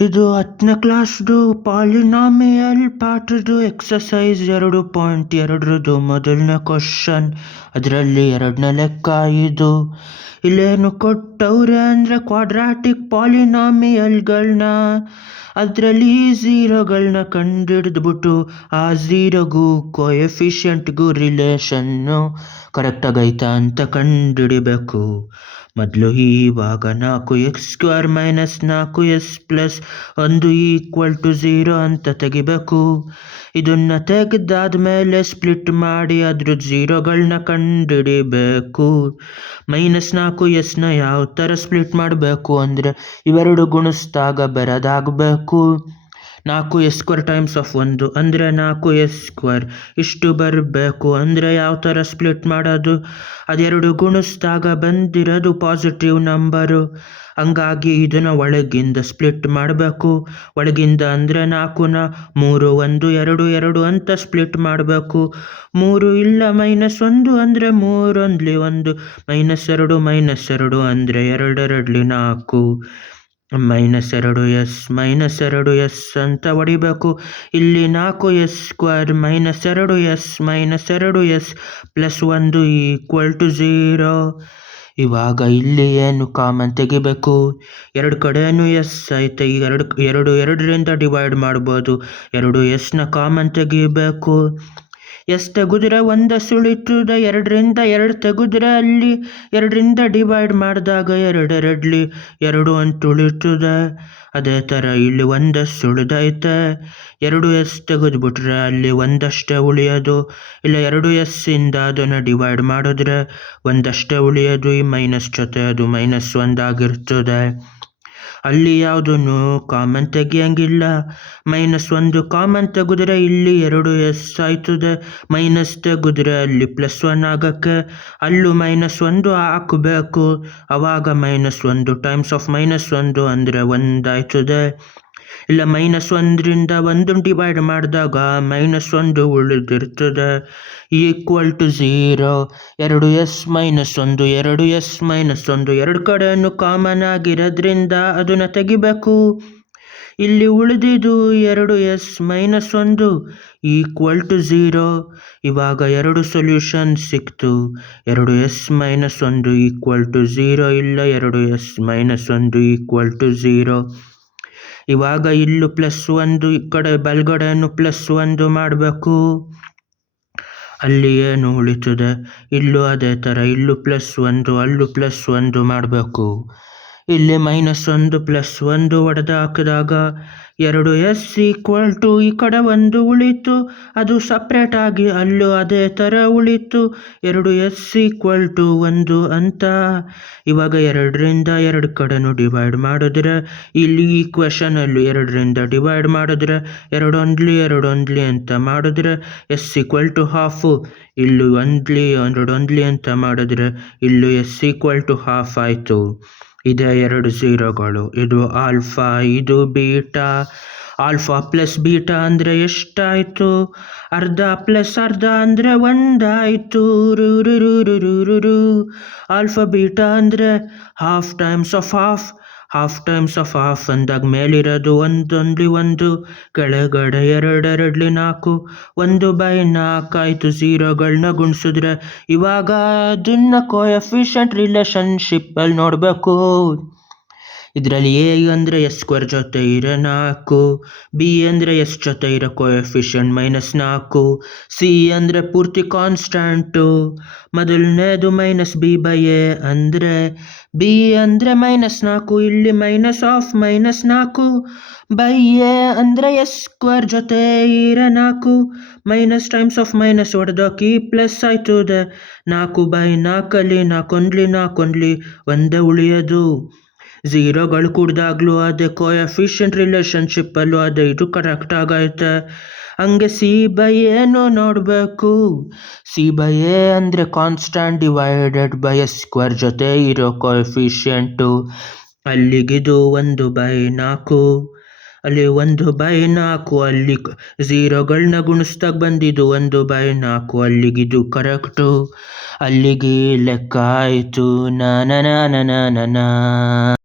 ಇದು 10ನೇ ಕ್ಲಾಸ್ದು polynomial ಪಾಠದ್ದು exercise 2.2 ಮೊದಲನೇ question. ಅದರಲ್ಲಿ 2ನೇ ಲೆಕ್ಕ ಇದು. ಇಲ್ಲೇನು ಕೊಟ್ಟವ್ರೆ ಅಂದರೆ ಕ್ವಾಡ್ರಾಟಿಕ್ ಪಾಲಿನಾಮಿಯಲ್ಗಳನ್ನ ಅದರಲ್ಲಿ ಝೀರೋಗಳನ್ನ ಕಂಡುಹಿಡಿದ್ಬಿಟ್ಟು ಆ ಝೀರೋಗೂ ಕೋಎಫಿಷಿಯಂಟ್ಗೂ ರಿಲೇಷನ್ನು ಕರೆಕ್ಟಾಗಿ ಐತಾ ಅಂತ ಕಂಡುಹಿಡಿಬೇಕು. ಮೊದಲು ಇವಾಗ 4x² - 4s + 1 = 0 ಅಂತ ತೆಗಿಬೇಕು. ಇದನ್ನು ತೆಗೆದಾದ್ಮೇಲೆ ಸ್ಪ್ಲಿಟ್ ಮಾಡಿ ಅದ್ರ ಝೀರೋಗಳನ್ನ ಕಂಡುಹಿಡಿಬೇಕು. -4sನ ಯಾವ ಥರ ಸ್ಪ್ಲಿಟ್ ಮಾಡಬೇಕು ಅಂದರೆ ಇವೆರಡು ಗುಣಿಸ್ದಾಗ ಬರೋದಾಗಬೇಕು. 4s² × 1 ಅಂದರೆ 4s². ಇಷ್ಟು ಬರಬೇಕು ಅಂದರೆ ಯಾವ ಥರ ಸ್ಪ್ಲಿಟ್ ಮಾಡೋದು? ಅದೆರಡು ಗುಣಿಸ್ದಾಗ ಬಂದಿರೋದು ಪಾಸಿಟಿವ್ ನಂಬರು. ಹಂಗಾಗಿ ಇದನ್ನು ಒಳಗಿಂದ ಸ್ಪ್ಲಿಟ್ ಮಾಡಬೇಕು. ಒಳಗಿಂದ ಅಂದರೆ 4ನ 3, 1, 2, 2 ಅಂತ ಸ್ಪ್ಲಿಟ್ ಮಾಡಬೇಕು. 3 ಇಲ್ಲ -1 ಅಂದರೆ 3 1 1, -2 -2 ಅಂದರೆ 2 2 -2s -2s ಅಂತ ಹೊಡಿಬೇಕು. ಇಲ್ಲಿ 4s² - 2s -2s + 1 = 0. ಇವಾಗ ಇಲ್ಲಿ ಏನು ಕಾಮನ್ ತೆಗಿಬೇಕು? ಎರಡು ಕಡೆಯೂ ಎಸ್ ಐತೆ. ಈಗ ಎರಡರಿಂದ ಡಿವೈಡ್ ಮಾಡ್ಬೋದು. 2sನ ಕಾಮನ್ ತೆಗಿಬೇಕು. ಎಸ್ ತೆಗೆದ್ರೆ 1s ಉಳಿತದೆ. 2ರಿಂದ 2 ತೆಗೆದ್ರೆ ಅಲ್ಲಿ 2ರಿಂದ ಡಿವೈಡ್ ಮಾಡಿದಾಗ 2 2 ಅಂತ ಉಳಿತದೆ. ಅದೇ ಥರ ಇಲ್ಲಿ 1s ಉಳಿದೈತೆ. 2s ತೆಗೆದ್ಬಿಟ್ರೆ ಅಲ್ಲಿ 1 ಅಷ್ಟೇ ಉಳಿಯೋದು. ಇಲ್ಲ 2s ಇಂದ ಅದನ್ನು ಡಿವೈಡ್ ಮಾಡಿದ್ರೆ 1 ಅಷ್ಟೇ ಉಳಿಯೋದು. ಈ ಮೈನಸ್ ಜೊತೆ ಅದು -1 ಆಗಿರ್ತದೆ. ಅಲ್ಲಿ ಯಾವುದನ್ನು ಕಾಮನ್ ತೆಗಿಯಂಗಿಲ್ಲ. -1 ಕಾಮನ್ ತೆಗೆದ್ರೆ ಇಲ್ಲಿ 2s ಆಯ್ತದೆ. ಮೈನಸ್ ತೆಗೆದ್ರೆ ಅಲ್ಲಿ +1 ಆಗೋಕ್ಕೆ ಅಲ್ಲೂ -1 ಹಾಕಬೇಕು. ಆವಾಗ -1 × -1 ಅಂದರೆ 1 ಆಯ್ತದೆ. ಇಲ್ಲ -1ರಿಂದ 1 ಡಿವೈಡ್ ಮಾಡಿದಾಗ -1 ಉಳಿದಿರ್ತದೆ. = 0. 2s - 1 2s - 1 ಎರಡು ಕಡೆಯನ್ನು ಕಾಮನ್ ಆಗಿರೋದ್ರಿಂದ ಅದನ್ನು ತೆಗಿಬೇಕು. ಇಲ್ಲಿ ಉಳಿದಿದ್ದು 2s - 1 = 0. ಇವಾಗ ಎರಡು ಸೊಲ್ಯೂಷನ್ ಸಿಕ್ತು. 2s - 1 = 0 ಇಲ್ಲ 2s - 1 = 0. ಇವಾಗ ಇಲ್ಲೂ +1 ಈ ಕಡೆ ಬಲಗಡೆಯನ್ನು +1 ಮಾಡಬೇಕು. ಅಲ್ಲಿ ಏನು ಉಳಿತದೆ? ಇಲ್ಲೂ ಅದೇ ಥರ ಇಲ್ಲೂ +1 ಅಲ್ಲೂ +1 ಮಾಡಬೇಕು. ಇಲ್ಲಿ -1 +1 ಹೊಡೆದು ಹಾಕಿದಾಗ 2s = ಈ ಕಡೆ 1 ಉಳಿತು. ಅದು ಸಪ್ರೇಟ್ ಆಗಿ ಅಲ್ಲೂ ಅದೇ ಥರ ಉಳಿತು. 2s = 1 ಅಂತ. ಇವಾಗ 2ರಿಂದ 2 ಕಡೆನೂ ಡಿವೈಡ್ ಮಾಡಿದ್ರೆ ಇಲ್ಲಿ ಈ ಕ್ವೆಶನಲ್ಲಿ 2ರಿಂದ ಡಿವೈಡ್ ಮಾಡಿದ್ರೆ 2 1 2 1 ಅಂತ ಮಾಡಿದ್ರೆ s = ½ ಇಲ್ಲೂ 1 2 1 ಅಂತ ಮಾಡಿದ್ರೆ ಇಲ್ಲೂ s = ½ ಆಯಿತು. ಇದೇ 2 ಝೀರೋಗಳು. ಇದು ಆಲ್ಫಾ, ಇದು ಬೀಟಾ. ಆಲ್ಫಾ + ಬೀಟಾ ಅಂದರೆ ಎಷ್ಟಾಯಿತು? ಅರ್ಧ + ಅರ್ಧ ಅಂದರೆ 1 ಆಯಿತು. ಆಲ್ಫಾ ಬೀಟಾ ಅಂದರೆ ½ × ½ ಅಂದಾಗ ಮೇಲಿರೋದು 1 1 1, ಕೆಳಗಡೆ 2 2 4, 1/4 ಆಯಿತು. ಝೀರೋಗಳನ್ನ ಗುಣಿಸಿದ್ರೆ ಇವಾಗ ಅದನ್ನು ಕೋಎಫಿಷಿಯಂಟ್ ರಿಲೇಷನ್ಶಿಪ್ಪಲ್ಲಿ ನೋಡಬೇಕು. ಇದರಲ್ಲಿ a ಅಂದರೆ s² ಜೊತೆ ಇರೋ 4, b ಅಂದರೆ s ಜೊತೆ ಇರೋ ಕೋಎಫಿಷಿಯಂಟ್ -4, c ಅಂದರೆ ಪೂರ್ತಿ ಕಾನ್ಸ್ಟಂಟು. ಮೊದಲನೇದು -b/a ಅಂದರೆ b ಅಂದರೆ -4, ಇಲ್ಲಿ -4/a ಅಂದರೆ s² ಜೊತೆ ಇರೋ 4, - ಹೊಡೆದೋಕಿ ಪ್ಲಸ್ ಆಯ್ತದೆ. 4/4 4 1 ಒಂದೇ ಉಳಿಯೋದು. ಝೀರೋಗಳು ಕೂಡಿದಾಗಲೂ ಅದೇ ಕೋಎಫಿಷಿಯಂಟ್ ರಿಲೇಷನ್ಶಿಪ್ಪಲ್ಲೂ ಅದೇ ಇದು ಕರೆಕ್ಟ್ ಆಗೈತೆ. ಹಂಗೆ c/aನೂ ನೋಡಬೇಕು. c/a ಅಂದರೆ ಕಾನ್ಸ್ಟಂಟ್ ಡಿವೈಡೆಡ್ ಬೈ s² ಜೊತೆ ಇರೋ ಕೋಎಫಿಷಿಯಂಟು. ಅಲ್ಲಿಗಿದು 1/4. ಅಲ್ಲಿ 1/4 ಅಲ್ಲಿ ಝೀರೋಗಳನ್ನ ಗುಣಿಸ್ದಾಗ ಬಂದಿದ್ದು 1/4. ಅಲ್ಲಿಗಿದು ಕರೆಕ್ಟು. ಅಲ್ಲಿಗೆ ಲೆಕ್ಕ ಆಯಿತು.